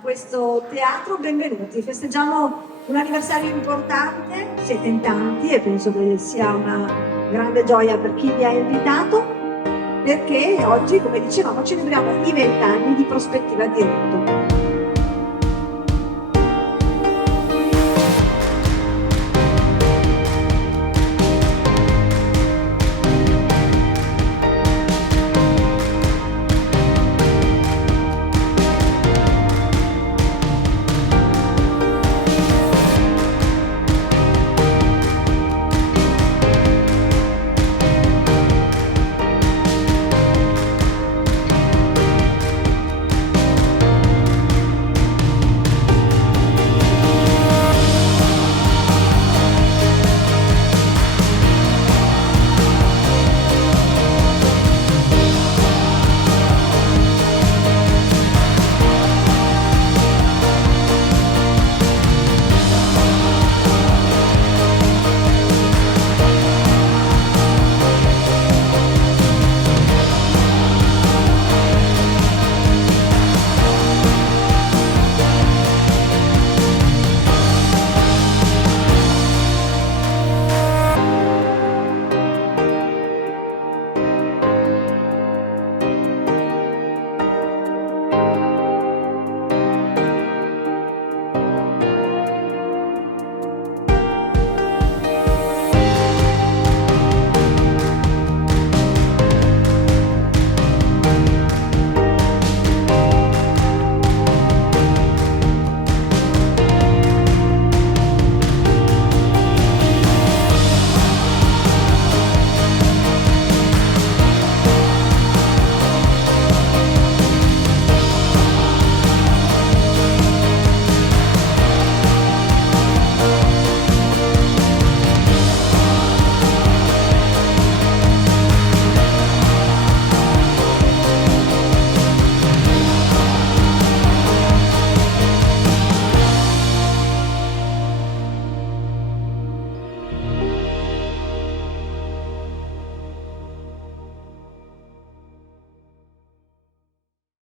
questo teatro, benvenuti. Festeggiamo un anniversario importante, siete in tanti e penso che sia una grande gioia per chi vi ha invitato, perché oggi, come dicevamo, celebriamo i 20 anni di Prospettiva Diritto.